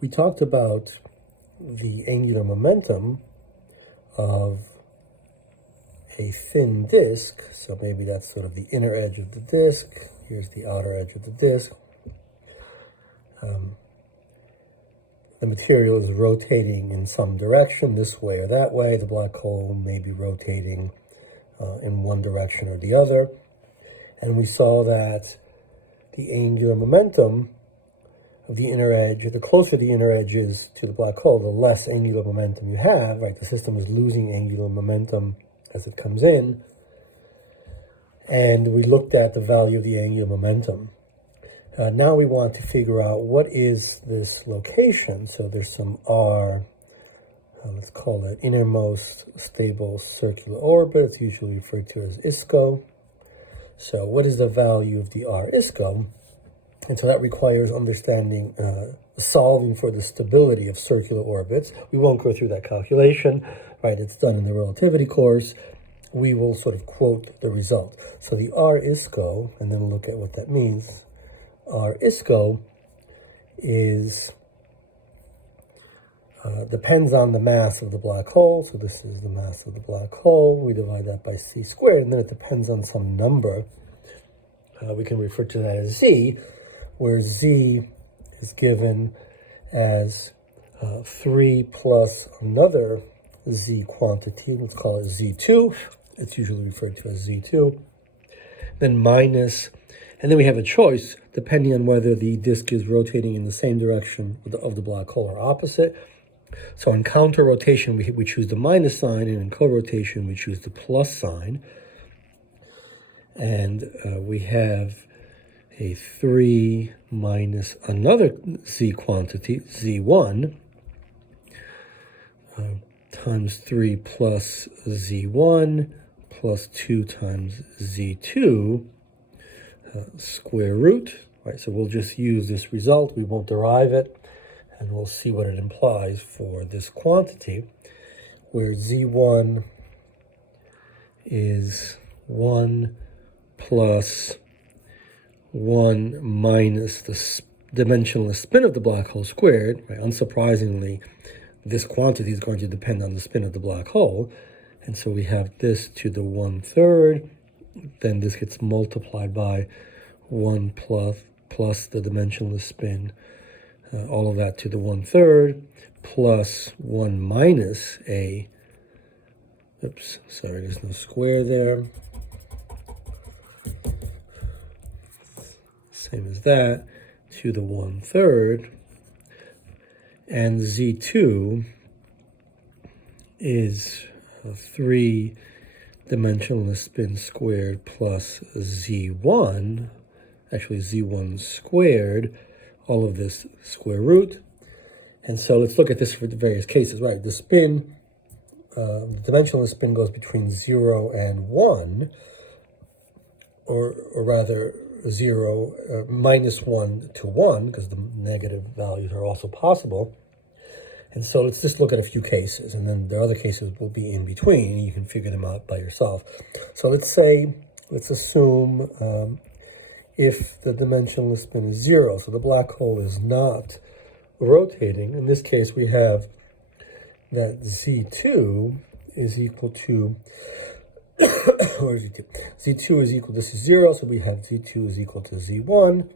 we talked about the angular momentum of a thin disk. So maybe that's sort of the inner edge of the disk. Here's the outer edge of the disk. The material is rotating in some direction, this way or that way. The black hole may be rotating in one direction or the other. And we saw that the angular momentum of the inner edge, the closer the inner edge is to the black hole, the less angular momentum you have, right? The system is losing angular momentum as it comes in. And we looked at the value of the angular momentum. Now we want to figure out what is this location. So there's some R, let's call it innermost stable circular orbit. It's usually referred to as ISCO. So what is the value of the R ISCO? And so that requires understanding, solving for the stability of circular orbits. We won't go through that calculation, right? It's done in the relativity course. We will sort of quote the result. So the R ISCO, and then look at what that means. R ISCO is, depends on the mass of the black hole. So this is the mass of the black hole. We divide that by c squared, and then it depends on some number. We can refer to that as z, where z is given as 3 plus another z quantity. Let's call it z2. It's usually referred to as z2. Then minus, and then we have a choice depending on whether the disk is rotating in the same direction of the black hole or opposite. So in counter rotation, we choose the minus sign, and in co-rotation, we choose the plus sign. And we have a 3 minus another z quantity, z1, times 3 plus z1 plus 2 times z2 square root, right? So we'll just use this result. We won't derive it, and we'll see what it implies for this quantity, where z1 is 1 plus 1 minus the dimensionless spin of the black hole squared, right? Unsurprisingly, this quantity is going to depend on the spin of the black hole. And so we have this to the 1/3. Then this gets multiplied by 1 plus the dimensionless spin, all of that to the 1/3, plus 1 minus a, oops, sorry, there's no square there. Same as that, to the 1/3. And z2 is 3 dimensionless spin squared plus z1, actually z1 squared, all of this square root. And so let's look at this for the various cases, right? The spin, the dimensionless spin goes between 0 and 1, or rather 0, minus 1 to 1, because the negative values are also possible. And so let's just look at a few cases, and then the other cases will be in between, and you can figure them out by yourself. So let's assume if the dimensionless spin is 0, so the black hole is not rotating. In this case, we have that z2 is equal to, where is z2? Z2 is equal, this is 0, so we have z2 is equal to z1.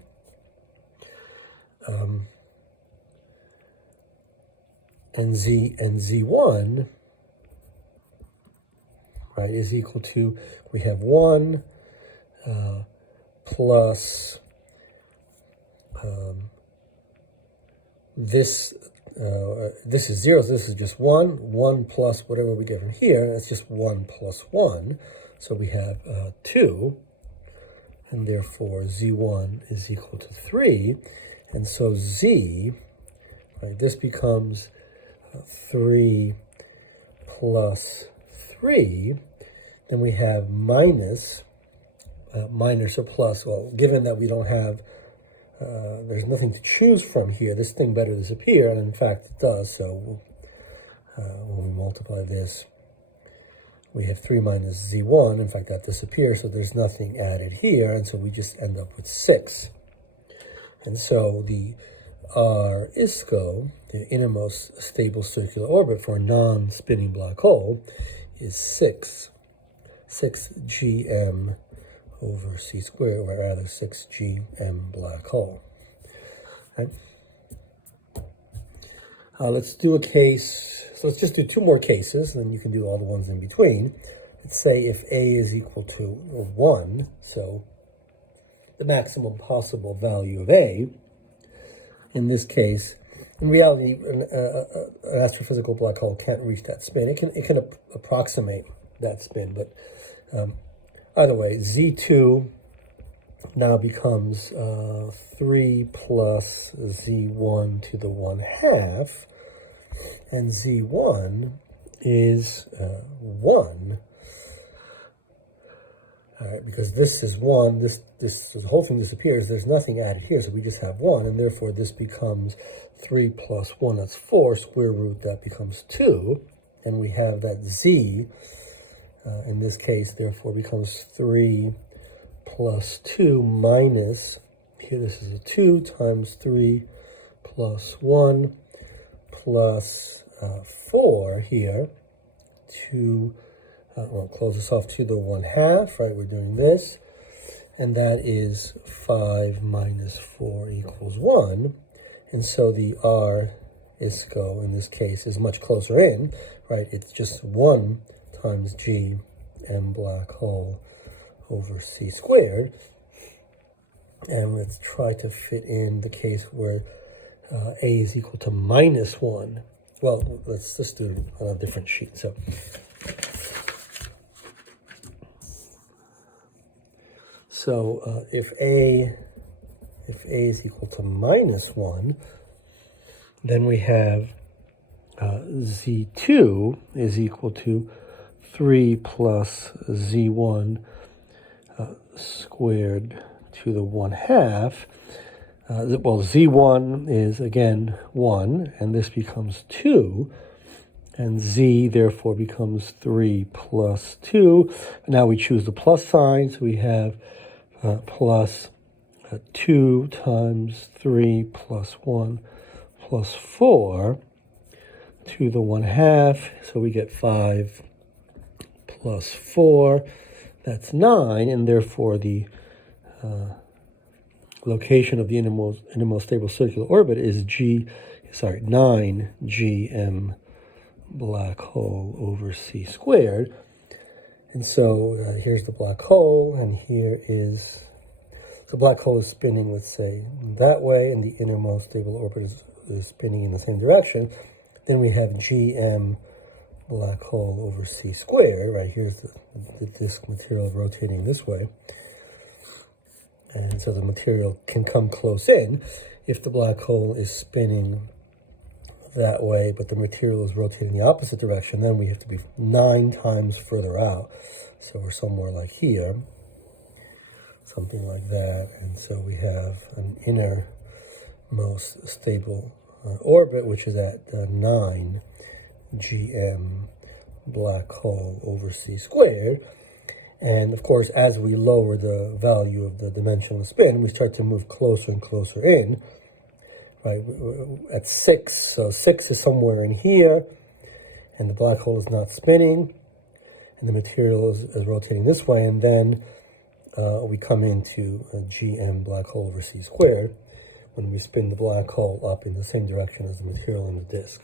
And z1, right, is equal to, we have 1 plus this is 0, so this is just 1 plus whatever we get from here, that's just 1 plus 1, so we have 2, and therefore z1 is equal to 3, and so z, right, this becomes 3 plus 3, then we have minus or plus. Well, given that we don't have, there's nothing to choose from here, this thing better disappear, and in fact it does. So when we multiply this, we have 3 minus z1. In fact, that disappears, so there's nothing added here, and so we just end up with 6. And so the our ISCO, the innermost stable circular orbit for a non-spinning black hole, is 6 gm over c squared, or rather 6 gm black hole. Right? Let's do a case. So let's just do 2 more cases, and then you can do all the ones in between. Let's say if A is equal to 1, so the maximum possible value of A. In this case, in reality, an astrophysical black hole can't reach that spin. It can approximate that spin, but either way, Z2 now becomes 3 plus Z1 to the 1/2, and Z1 is 1. All right, because this is 1, the whole thing disappears. There's nothing added here, so we just have 1, and therefore this becomes 3 plus 1, that's 4, square root, that becomes 2, and we have that Z, in this case, therefore becomes 3 plus 2 minus, here this is a 2 times 3 plus 1 plus 4 here, 2, well, close this off to the 1/2, right? We're doing this. And that is 5 minus 4 equals 1. And so the R ISCO in this case is much closer in, right? It's just 1 times G M black hole over C squared. And let's try to fit in the case where A is equal to minus 1. Well, let's just do it on a different sheet. So if A is equal to minus 1, then we have Z2 is equal to 3 plus Z1 squared to the 1/2. Well, Z1 is, again, 1, and this becomes 2. And Z, therefore, becomes 3 plus 2. Now we choose the plus sign, so we have plus 2 times 3 plus 1 plus 4 to the 1/2. So we get 5 plus 4. That's 9, and therefore the location of the innermost stable circular orbit is 9 gm black hole over c squared. And so here's the black hole, and here is, the black hole is spinning, let's say, that way, and the innermost stable orbit is spinning in the same direction. Then we have gm black hole over c squared, right? Here's the disk material rotating this way. And so the material can come close in if the black hole is spinning that way, but the material is rotating the opposite direction. Then we have to be 9 times further out. So we're somewhere like here, something like that. And so we have an innermost stable orbit, which is at 9 gm black hole over c squared. And of course, as we lower the value of the dimensional spin, we start to move closer and closer in, right? At 6, so 6 is somewhere in here, and the black hole is not spinning, and the material is rotating this way, and then we come into a gm black hole over c squared when we spin the black hole up in the same direction as the material in the disk.